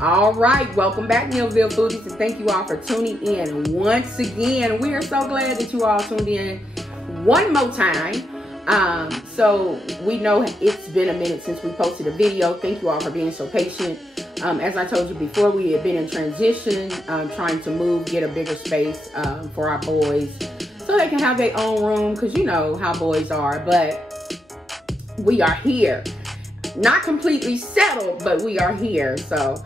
All right, welcome back, Millville Foodies, and thank you all for tuning in once again. We are so glad that you all tuned in one more time. So we know it's been a minute since we posted a video. Thank you all for being so patient. As I told you before, we have been in transition, trying to move, get a bigger space for our boys so they can have their own room, because you know how boys are. But we are here. Not completely settled, but we are here. So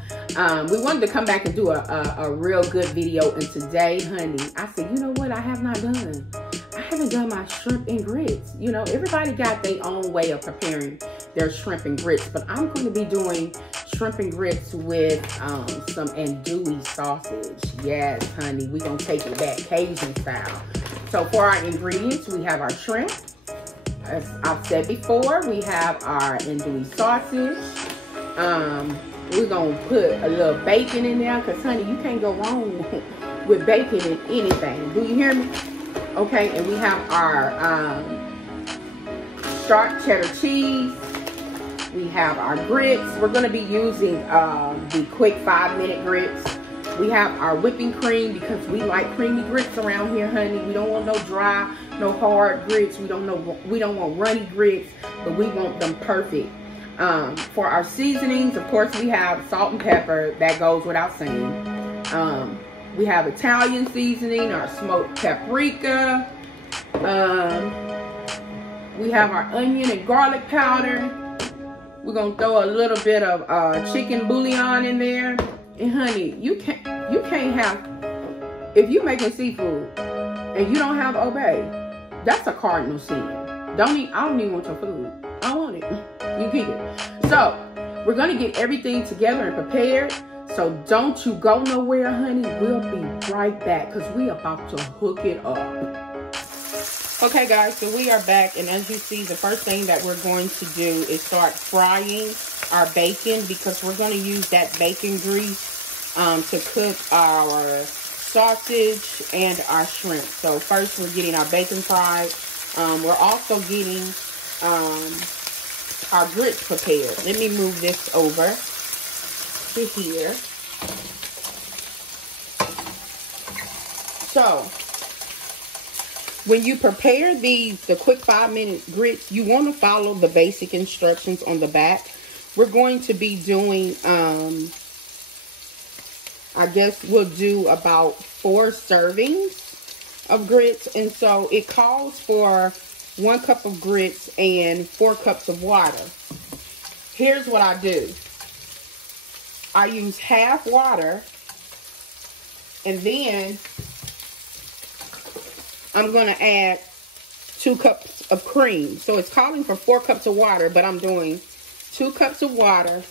we wanted to come back and do a real good video. And today, honey, I said, you know what I have not done? I haven't done my shrimp and grits. You know, everybody got their own way of preparing their shrimp and grits, but I'm going to be doing shrimp and grits with some andouille sausage. Yes, honey, we're going to take it back Cajun style. So for our ingredients, we have our shrimp. As I've said before, we have our andouille sausage. We're going to put a little bacon in there because, honey, you can't go wrong with bacon in anything. Do you hear me? Okay, and we have our sharp cheddar cheese. We have our grits. We're going to be using the quick 5-minute grits. We have our whipping cream because we like creamy grits around here, honey. We don't want no dry, no hard grits. We don't want runny grits, but we want them perfect. For our seasonings, of course, we have salt and pepper. That goes without saying. We have Italian seasoning, our smoked paprika. We have our onion and garlic powder. We're gonna throw a little bit of chicken bouillon in there. And honey, you can't have, if you're making seafood and you don't have obey, that's a cardinal sin. I don't even want your food. I want it. You keep it. So we're gonna get everything together and prepared. So don't you go nowhere, honey. We'll be right back because we about to hook it up. Okay, guys, so we are back. And as you see, the first thing that we're going to do is start frying our bacon because we're going to use that bacon grease to cook our sausage and our shrimp. So first we're getting our bacon fried. We're also getting our grits prepared. Let me move this over to here. So when you prepare the quick 5-minute grits, you want to follow the basic instructions on the back. We're going to be doing I guess we'll do about 4 servings of grits, and so it calls for 1 cup of grits and 4 cups of water. Here's what I do. I use half water, and then I'm going to add 2 cups of cream. So it's calling for 4 cups of water, but I'm doing 2 cups of water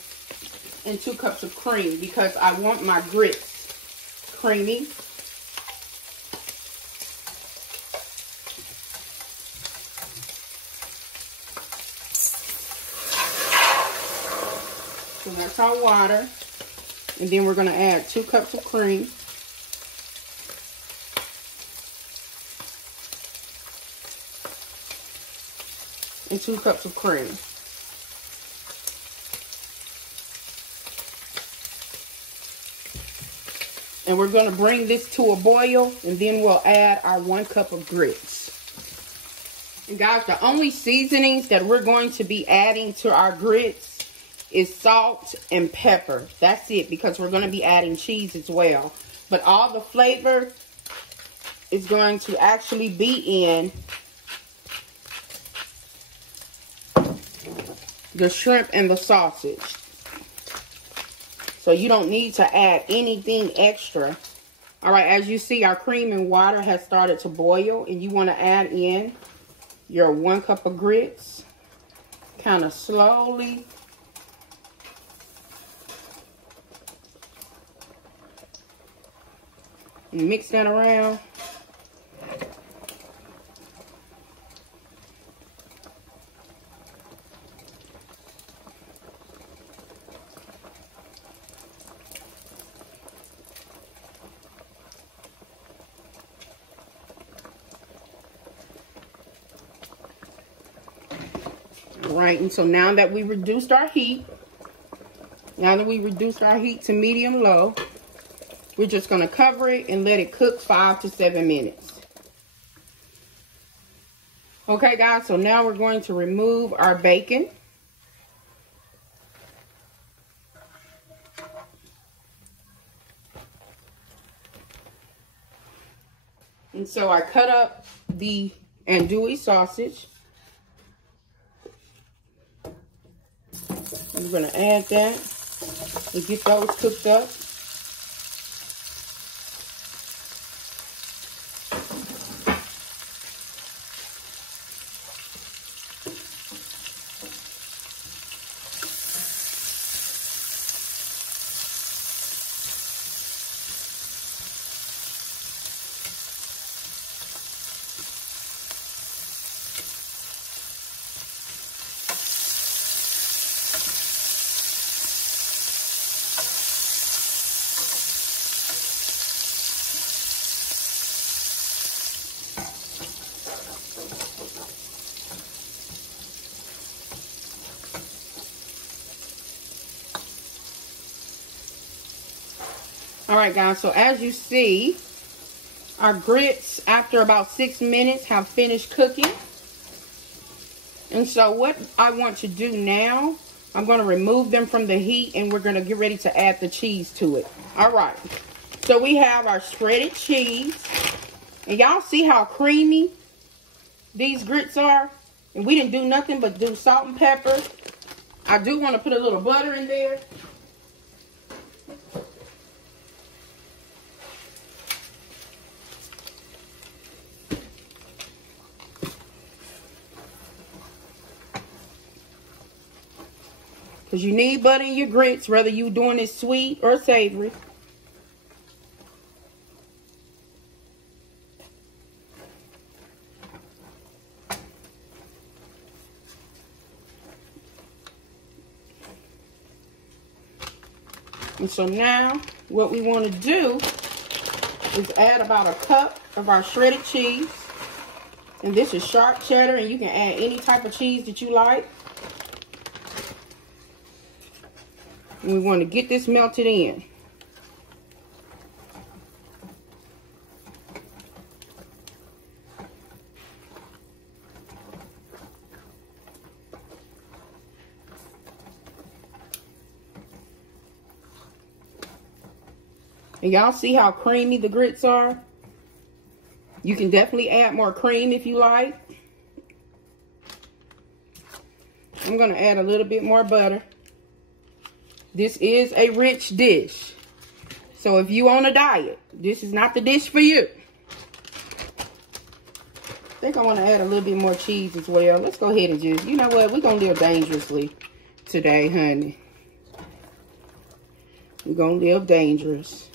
and 2 cups of cream because I want my grits creamy. So that's our water. And then we're going to add 2 cups of cream. And 2 cups of cream. And we're going to bring this to a boil, and then we'll add our 1 cup of grits. And guys, the only seasonings that we're going to be adding to our grits is salt and pepper. That's it, because we're going to be adding cheese as well. But all the flavor is going to actually be in the shrimp and the sausage. So you don't need to add anything extra. All right, as you see, our cream and water has started to boil, and you want to add in your 1 cup of grits kind of slowly. And mix that around. Right, and so now that we reduced our heat, Now that we reduced our heat to medium low, we're just going to cover it and let it cook 5 to 7 minutes. Okay, guys, so now we're going to remove our bacon. And so I cut up the andouille sausage. I'm going to add that and get those cooked up. All right, guys, so as you see, our grits, after about 6 minutes, have finished cooking. And so what I want to do now, I'm going to remove them from the heat, and we're going to get ready to add the cheese to it. All right, so we have our shredded cheese. And y'all see how creamy these grits are? And we didn't do nothing but do salt and pepper. I do want to put a little butter in there. Because you need butter in your grits, whether you're doing it sweet or savory. And so now, what we want to do is add about a cup of our shredded cheese. And this is sharp cheddar, and you can add any type of cheese that you like. And we want to get this melted in. And y'all see how creamy the grits are? You can definitely add more cream if you like. I'm going to add a little bit more butter. This is a rich dish. So if you on a diet, this is not the dish for you. I think I want to add a little bit more cheese as well. Let's go ahead and just, you know what? We're going to live dangerously today, honey. We're going to live dangerous.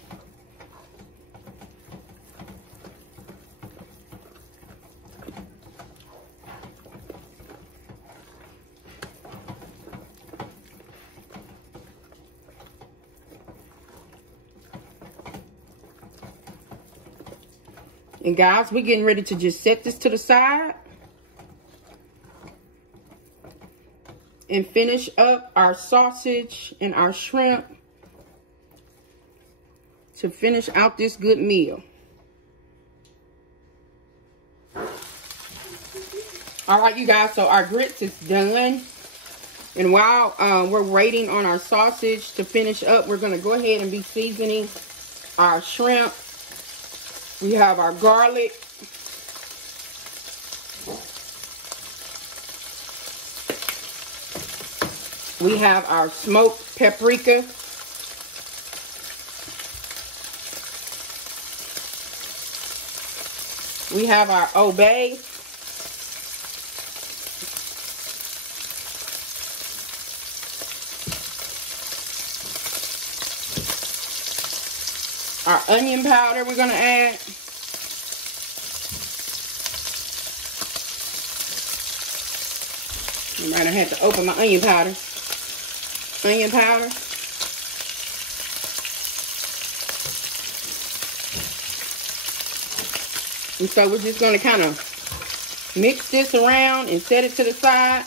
And guys, we're getting ready to just set this to the side and finish up our sausage and our shrimp to finish out this good meal. All right, you guys, so our grits is done. And while we're waiting on our sausage to finish up, we're going to go ahead and be seasoning our shrimp. We have our garlic. We have our smoked paprika. We have our obey. Our onion powder we're going to add. I might have had to open my onion powder. Onion powder. And so we're just going to kind of mix this around and set it to the side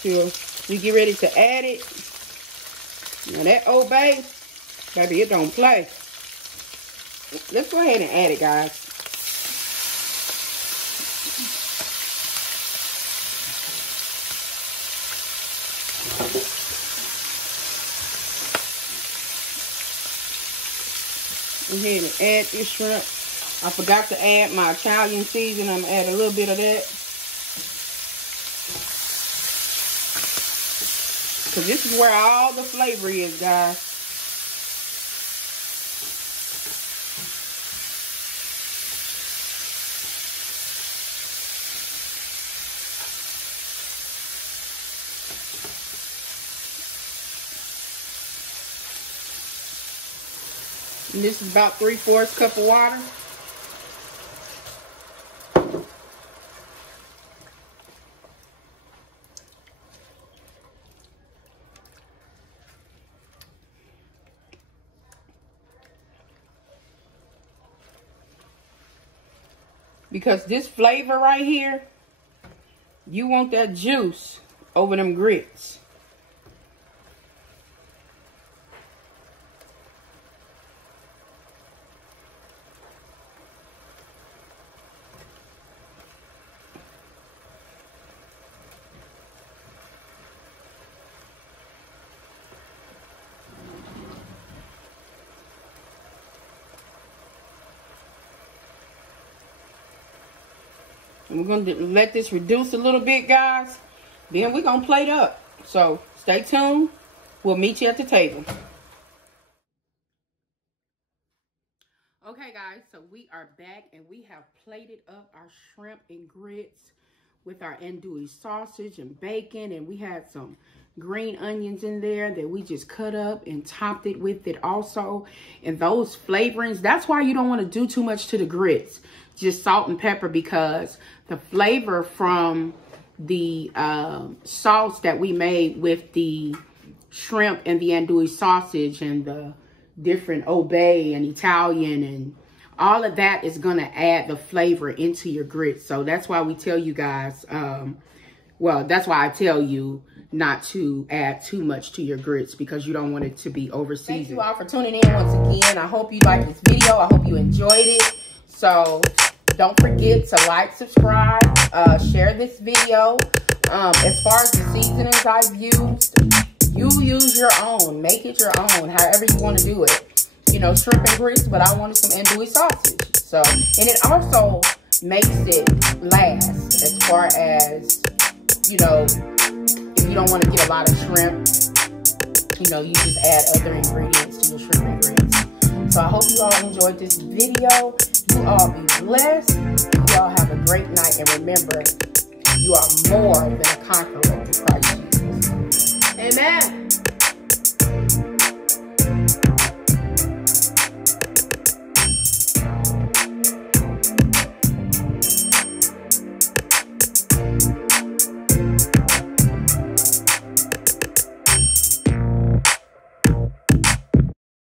till we get ready to add it. Now that Old Bay, baby, it don't play. Let's go ahead and add it, guys. Go ahead and add this shrimp. I forgot to add my Italian seasoning. I'm gonna add a little bit of that. Because this is where all the flavor is, guys. And this is about 3/4 cup of water. Because this flavor right here, you want that juice over them grits. And we're going to let this reduce a little bit, guys. Then we're going to plate up. So stay tuned. We'll meet you at the table. Okay, guys. So we are back and we have plated up our shrimp and grits with our andouille sausage and bacon. And we had some green onions in there that we just cut up and topped it with it also. And those flavorings, that's why you don't want to do too much to the grits. Just salt and pepper, because the flavor from the sauce that we made with the shrimp and the andouille sausage and the different Old Bay and Italian and all of that is going to add the flavor into your grits. So that's why we tell you guys, well, that's why I tell you not to add too much to your grits, because you don't want it to be over seasoned. Thank you all for tuning in once again. I hope you liked this video. I hope you enjoyed it. So don't forget to like, subscribe, share this video. As far as the seasonings I've used, you use your own. Make it your own, however you want to do it. You know, shrimp and grits, but I wanted some andouille sausage. So, and it also makes it last, as far as, you know, if you don't want to get a lot of shrimp, you know, you just add other ingredients to your shrimp and grits. So I hope you all enjoyed this video. You all be blessed. You all have a great night. And remember, you are more than a conqueror through Christ Jesus. Amen.